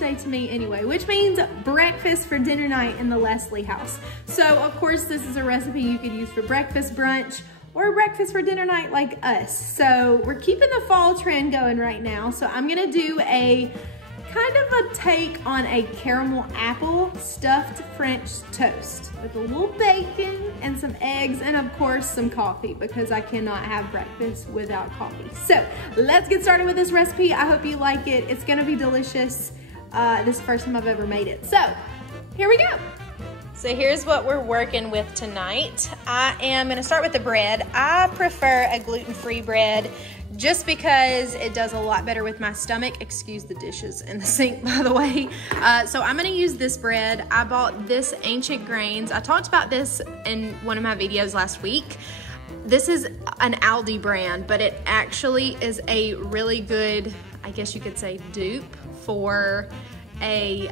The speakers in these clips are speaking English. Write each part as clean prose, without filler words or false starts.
Wednesday to me anyway, which means breakfast for dinner night in the Leslie house. So of course this is a recipe you could use for breakfast, brunch, or breakfast for dinner night like us. So we're keeping the fall trend going right now. So I'm gonna do a kind of a take on a caramel apple stuffed French toast with a little bacon and some eggs and of course some coffee, because I cannot have breakfast without coffee. So let's get started with this recipe. I hope you like it. It's gonna be delicious. This is the first time I've ever made it. So here we go. So here's what we're working with tonight. I am gonna start with the bread. I prefer a gluten-free bread just because it does a lot better with my stomach. Excuse the dishes in the sink, by the way. So I'm gonna use this bread. I bought this Ancient Grains. I talked about this in one of my videos last week. This is an Aldi brand, but it actually is a really good, I guess you could say, dupe for a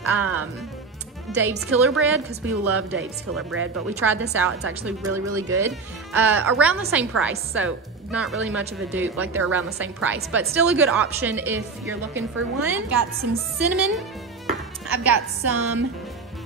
Dave's Killer Bread, because we love Dave's Killer Bread, but we tried this out. It's actually really, really good. Around the same price, so not really much of a dupe, like they're around the same price, but still a good option if you're looking for one. I've got some cinnamon. I've got some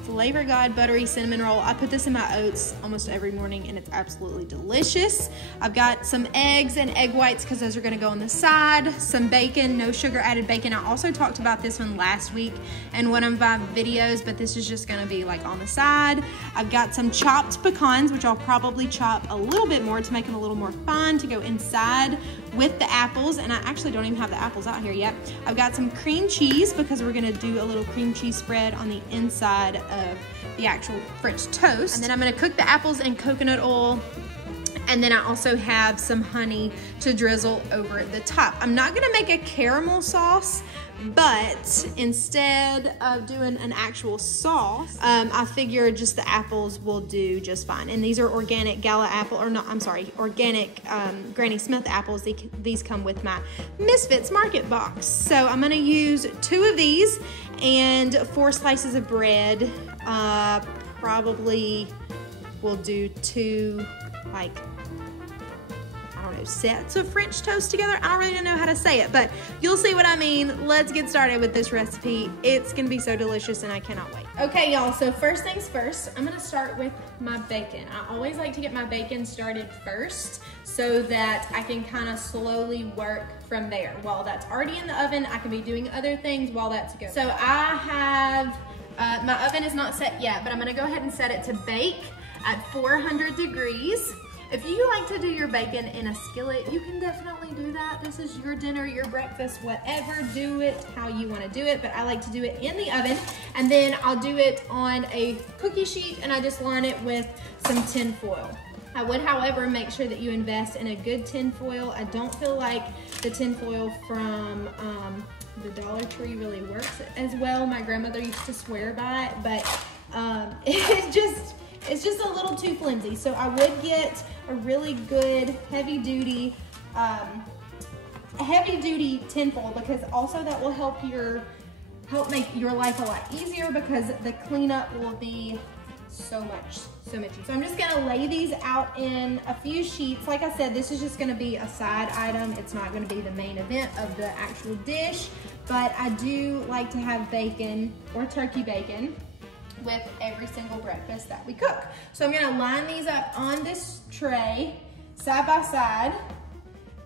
Flavorgod buttery cinnamon roll. I put this in my oats almost every morning and it's absolutely delicious. I've got some eggs and egg whites because those are gonna go on the side. Some bacon, no sugar added bacon. I also talked about this one last week in one of my videos, but this is just gonna be like on the side. I've got some chopped pecans, which I'll probably chop a little bit more to make them a little more fine to go inside with the apples, and I actually don't even have the apples out here yet. I've got some cream cheese because we're gonna do a little cream cheese spread on the inside of the actual French toast. And then I'm gonna cook the apples in coconut oil, and then I also have some honey to drizzle over the top. I'm not gonna make a caramel sauce, but instead of doing an actual sauce, I figure just the apples will do just fine. And these are organic Gala apple, or not, I'm sorry, organic Granny Smith apples. These come with my Misfits Market box. So I'm gonna use 2 of these and 4 slices of bread. Probably will do 2, like, I don't know, sets of French toast together. I don't really know how to say it, but you'll see what I mean. Let's get started with this recipe. It's gonna be so delicious and I cannot wait. Okay, y'all, so first things first, I'm gonna start with my bacon. I always like to get my bacon started first so that I can kind of slowly work from there. While that's already in the oven, I can be doing other things while that's going. So I have, my oven is not set yet, but I'm gonna go ahead and set it to bake at 400 degrees. If you like to do your bacon in a skillet, you can definitely do that. This is your dinner, your breakfast, whatever. Do it how you want to do it, but I like to do it in the oven, and then I'll do it on a cookie sheet, and I just line it with some tin foil. I would, however, make sure that you invest in a good tin foil. I don't feel like the tin foil from the Dollar Tree really works as well. My grandmother used to swear by it, but it's just a little too flimsy. So I would get a really good heavy duty tin foil, because also that will help make your life a lot easier, because the cleanup will be so much easier. So I'm just gonna lay these out in a few sheets. Like I said, this is just gonna be a side item. It's not gonna be the main event of the actual dish, but I do like to have bacon or turkey bacon with every single breakfast that we cook. So I'm gonna line these up on this tray, side by side,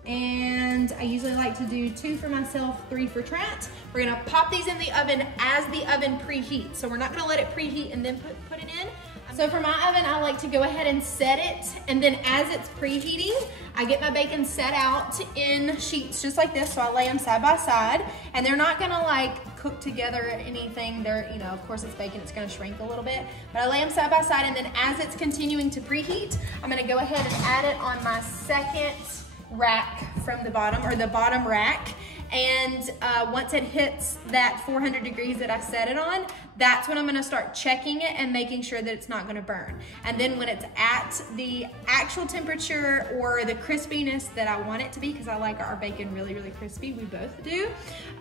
and I usually like to do 2 for myself, 3 for Trent. We're gonna pop these in the oven as the oven preheats. So we're not gonna let it preheat and then put it in. So for my oven, I like to go ahead and set it, and then as it's preheating, I get my bacon set out in sheets just like this. So I lay them side by side, and they're not gonna like cook together or anything. They're, you know, of course it's bacon, it's gonna shrink a little bit, but I lay them side by side, and then as it's continuing to preheat, I'm gonna go ahead and add it on my second rack from the bottom, or the bottom rack. And once it hits that 400 degrees that I set it on, that's when I'm gonna start checking it and making sure that it's not gonna burn. And then when it's at the actual temperature or the crispiness that I want it to be, because I like our bacon really, really crispy, we both do,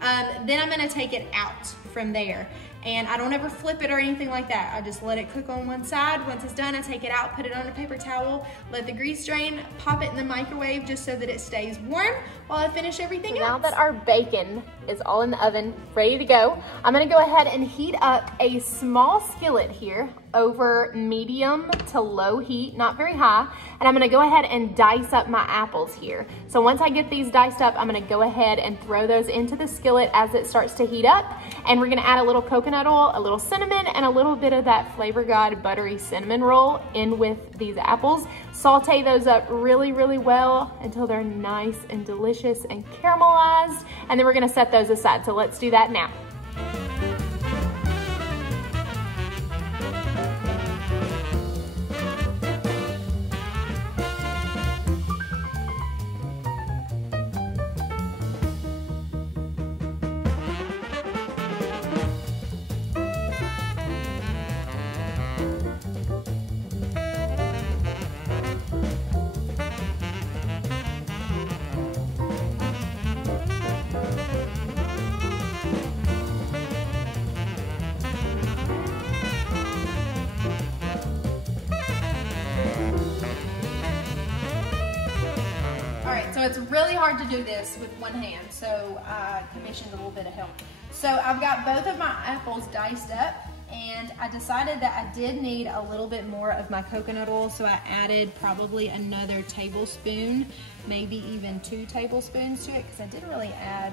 then I'm gonna take it out from there. And I don't ever flip it or anything like that. I just let it cook on one side. Once it's done, I take it out, put it on a paper towel, let the grease drain, pop it in the microwave just so that it stays warm while I finish everything else. Now that our bacon is all in the oven, ready to go, I'm gonna go ahead and heat up a small skillet here over medium to low heat, not very high. And I'm gonna go ahead and dice up my apples here. So once I get these diced up, I'm gonna go ahead and throw those into the skillet as it starts to heat up. And we're gonna add a little coconut oil, a little cinnamon, and a little bit of that Flavorgod buttery cinnamon roll in with these apples. Saute those up really, really well until they're nice and delicious and caramelized. And then we're gonna set those aside. So let's do that now. So it's really hard to do this with one hand, so I commissioned a little bit of help. So I've got both of my apples diced up, and I decided that I did need a little bit more of my coconut oil, so I added probably another tablespoon, maybe even 2 tablespoons to it, because I didn't really add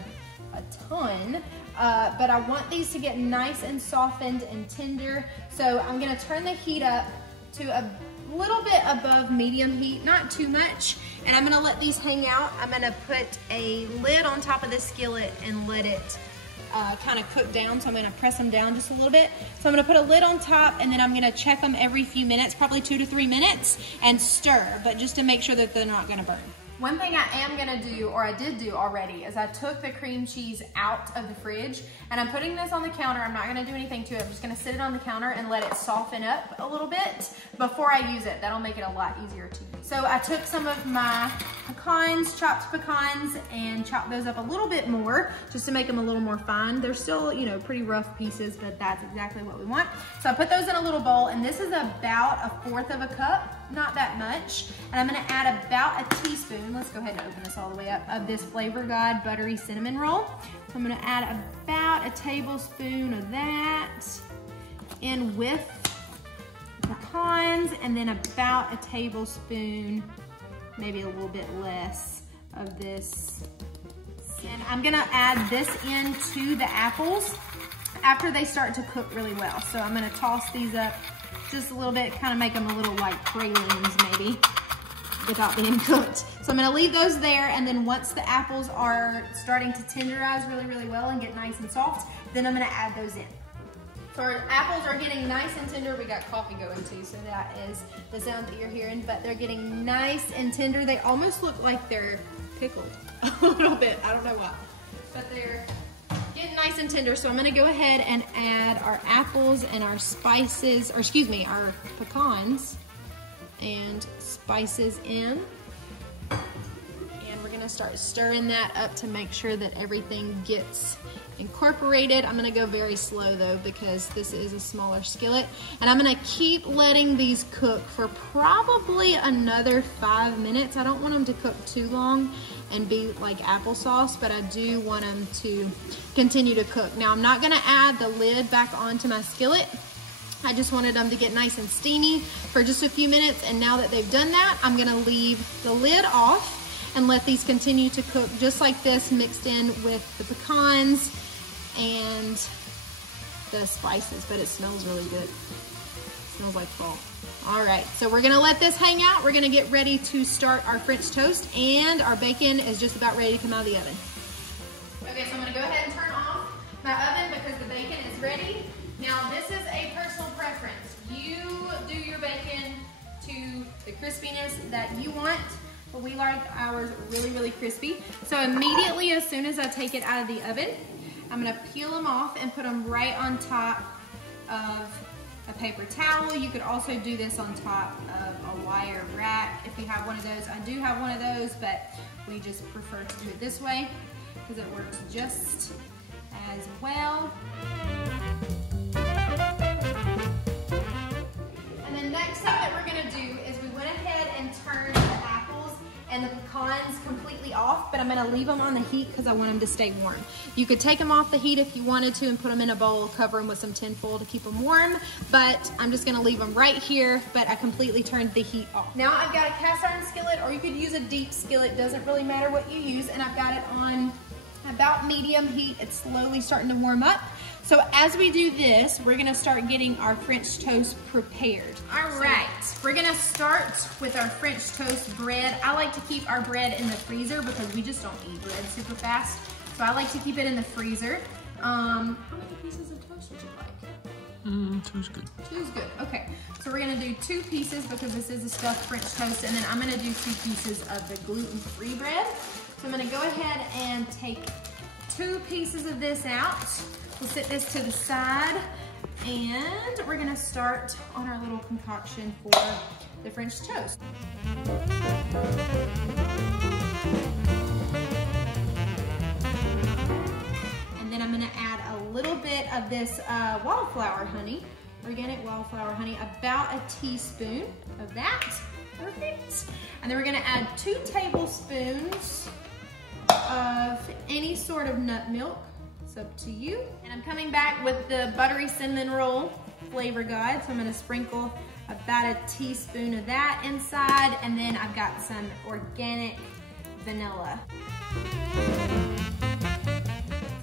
a ton, but I want these to get nice and softened and tender. So I'm gonna turn the heat up to a little bit above medium heat, not too much, and I'm gonna let these hang out. I'm gonna put a lid on top of the skillet and let it kind of cook down. So I'm gonna press them down just a little bit. So I'm gonna put a lid on top, and then I'm gonna check them every few minutes, probably 2 to 3 minutes, and stir, but just to make sure that they're not gonna burn. One thing I am gonna do, or I did do already, is I took the cream cheese out of the fridge, and I'm putting this on the counter. I'm not gonna do anything to it. I'm just gonna sit it on the counter and let it soften up a little bit before I use it. That'll make it a lot easier to use. So I took some of my pecans, chopped pecans, and chopped those up a little bit more, just to make them a little more fine. They're still, you know, pretty rough pieces, but that's exactly what we want. So I put those in a little bowl, and this is about 1/4 of a cup, not that much. And I'm gonna add about a teaspoon, let's go ahead and open this all the way up, of this Flavorgod buttery cinnamon roll. So I'm gonna add about a tablespoon of that in with pecans, and then about a tablespoon, maybe a little bit less, of this. And I'm gonna add this into the apples after they start to cook really well. So I'm gonna toss these up just a little bit, kind of make them a little like pralines maybe, without being cooked. So I'm gonna leave those there, and then once the apples are starting to tenderize really, really well and get nice and soft, then I'm gonna add those in. So our apples are getting nice and tender. We got coffee going too, so that is the sound that you're hearing, but they're getting nice and tender. They almost look like they're pickled a little bit, I don't know why, but they're getting nice and tender. So I'm gonna go ahead and add our apples and our spices, or excuse me, our pecans and spices in. And we're gonna start stirring that up to make sure that everything gets incorporated. I'm gonna go very slow though, because this is a smaller skillet. And I'm gonna keep letting these cook for probably another 5 minutes. I don't want them to cook too long and be like applesauce, but I do want them to continue to cook. Now I'm not gonna add the lid back onto my skillet. I just wanted them to get nice and steamy for just a few minutes, and now that they've done that, I'm gonna leave the lid off and let these continue to cook just like this, mixed in with the pecans and the spices, but it smells really good. It smells like fall. All right, so we're gonna let this hang out. We're gonna get ready to start our French toast, and our bacon is just about ready to come out of the oven. Okay, so I'm gonna go ahead and turn off my oven because the bacon is ready. Now this is a personal preference. You do your bacon to the crispiness that you want, but we like ours really, really crispy. So immediately as soon as I take it out of the oven, I'm gonna peel them off and put them right on top of a paper towel. You could also do this on top of a wire rack if you have one of those. I do have one of those, but we just prefer to do it this way because it works just as well. next thing that we're gonna do is we went ahead and turned the apples and the pecans completely off, but I'm gonna leave them on the heat because I want them to stay warm. You could take them off the heat if you wanted to and put them in a bowl, cover them with some tin foil to keep them warm, but I'm just gonna leave them right here, but I completely turned the heat off. Now I've got a cast iron skillet, or you could use a deep skillet, doesn't really matter what you use, and I've got it on about medium heat. It's slowly starting to warm up. So as we do this, we're gonna start getting our French toast prepared. All right, we're gonna start with our French toast bread. I like to keep our bread in the freezer because we just don't eat bread super fast. So I like to keep it in the freezer. How many pieces of toast would you like? Two's good. Two's good, okay. So we're gonna do 2 pieces because this is a stuffed French toast, and then I'm gonna do 2 pieces of the gluten-free bread. So I'm gonna go ahead and take 2 pieces of this out. We'll set this to the side, and we're gonna start on our little concoction for the French toast. And then I'm gonna add a little bit of this wildflower honey, organic wildflower honey, about a teaspoon of that. Perfect. And then we're gonna add 2 tablespoons of any sort of nut milk. It's up to you. And I'm coming back with the buttery cinnamon roll Flavorgod. So I'm gonna sprinkle about a teaspoon of that inside, and then I've got some organic vanilla. So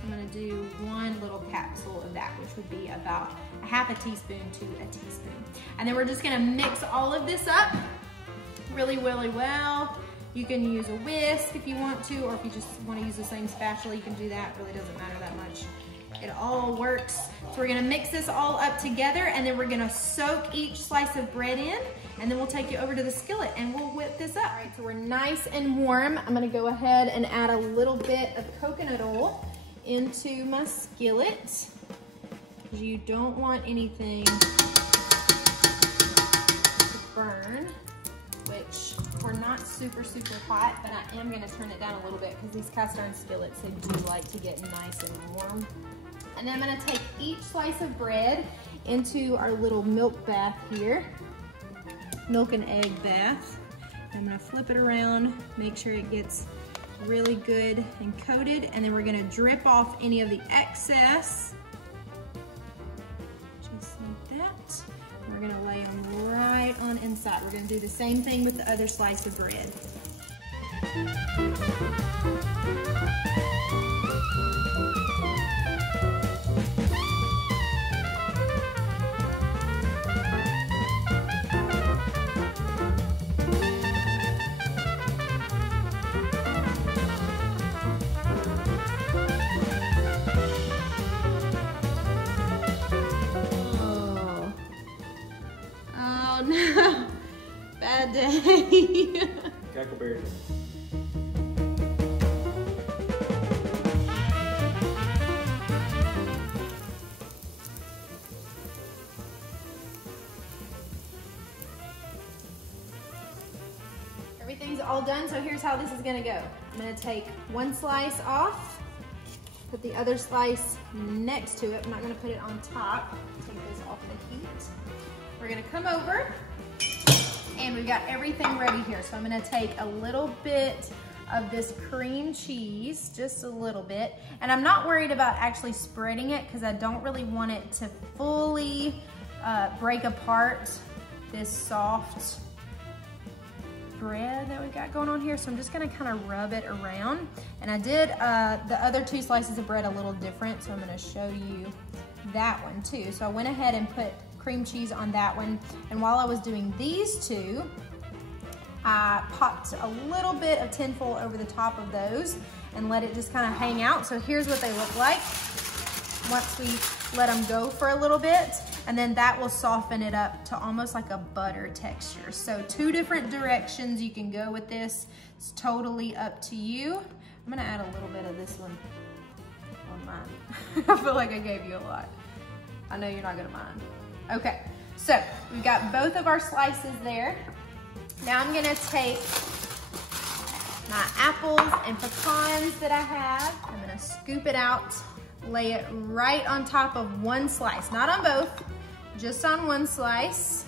I'm gonna do 1 little capsule of that, which would be about a half a teaspoon to a teaspoon. And then we're just gonna mix all of this up really, really well. You can use a whisk if you want to, or if you just want to use the same spatula, you can do that. It really doesn't matter that much. It all works. So we're gonna mix this all up together, and then we're gonna soak each slice of bread in, and then we'll take you over to the skillet and we'll whip this up. All right, so we're nice and warm. I'm gonna go ahead and add a little bit of coconut oil into my skillet, because you don't want anything to burn, which we're not super hot, but I am gonna turn it down a little bit because these cast iron skillets, they do like to get nice and warm. And then I'm gonna take each slice of bread into our little milk bath here, milk and egg bath. I'm gonna flip it around, make sure it gets really good and coated, and then we're gonna drip off any of the excess, just like that. We're gonna lay them right on inside. We're gonna do the same thing with the other slice of bread. No, bad day. Cackleberry. Everything's all done, so here's how this is gonna go. I'm gonna take 1 slice off, put the other slice next to it. I'm not gonna put it on top. Take this off the heat. We're gonna come over, and we've got everything ready here. So I'm gonna take a little bit of this cream cheese, just a little bit. And I'm not worried about actually spreading it because I don't really want it to fully break apart this soft bread that we got going on here. So I'm just gonna kind of rub it around. And I did the other 2 slices of bread a little different, so I'm gonna show you that one too. So I went ahead and put cream cheese on that one. And while I was doing these 2, I popped a little bit of tinfoil over the top of those and let it just kind of hang out. So here's what they look like once we let them go for a little bit. And then that will soften it up to almost like a butter texture. So 2 different directions you can go with this. It's totally up to you. I'm gonna add a little bit of this one on mine. I feel like I gave you a lot. I know you're not gonna mind. Okay, so we've got both of our slices there. Now I'm gonna take my apples and pecans that I have. I'm gonna scoop it out, lay it right on top of 1 slice. Not on both, just on 1 slice.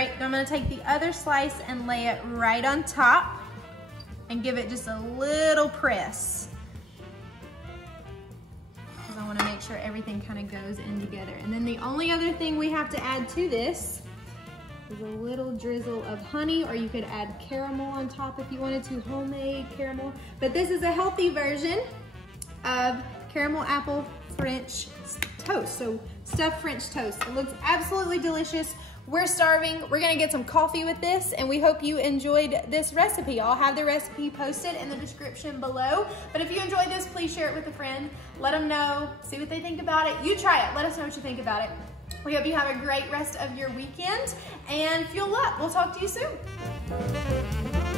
right, I'm gonna take the other slice and lay it right on top and give it just a little press. Because I wanna make sure everything kind of goes in together. And then the only other thing we have to add to this is a little drizzle of honey, or you could add caramel on top if you wanted to, homemade caramel. But this is a healthy version of caramel apple French toast, so stuffed French toast. It looks absolutely delicious. We're starving. We're gonna get some coffee with this, and we hope you enjoyed this recipe. I'll have the recipe posted in the description below. But if you enjoyed this, please share it with a friend. Let them know, see what they think about it. You try it, let us know what you think about it. We hope you have a great rest of your weekend, and fuel up. We'll talk to you soon.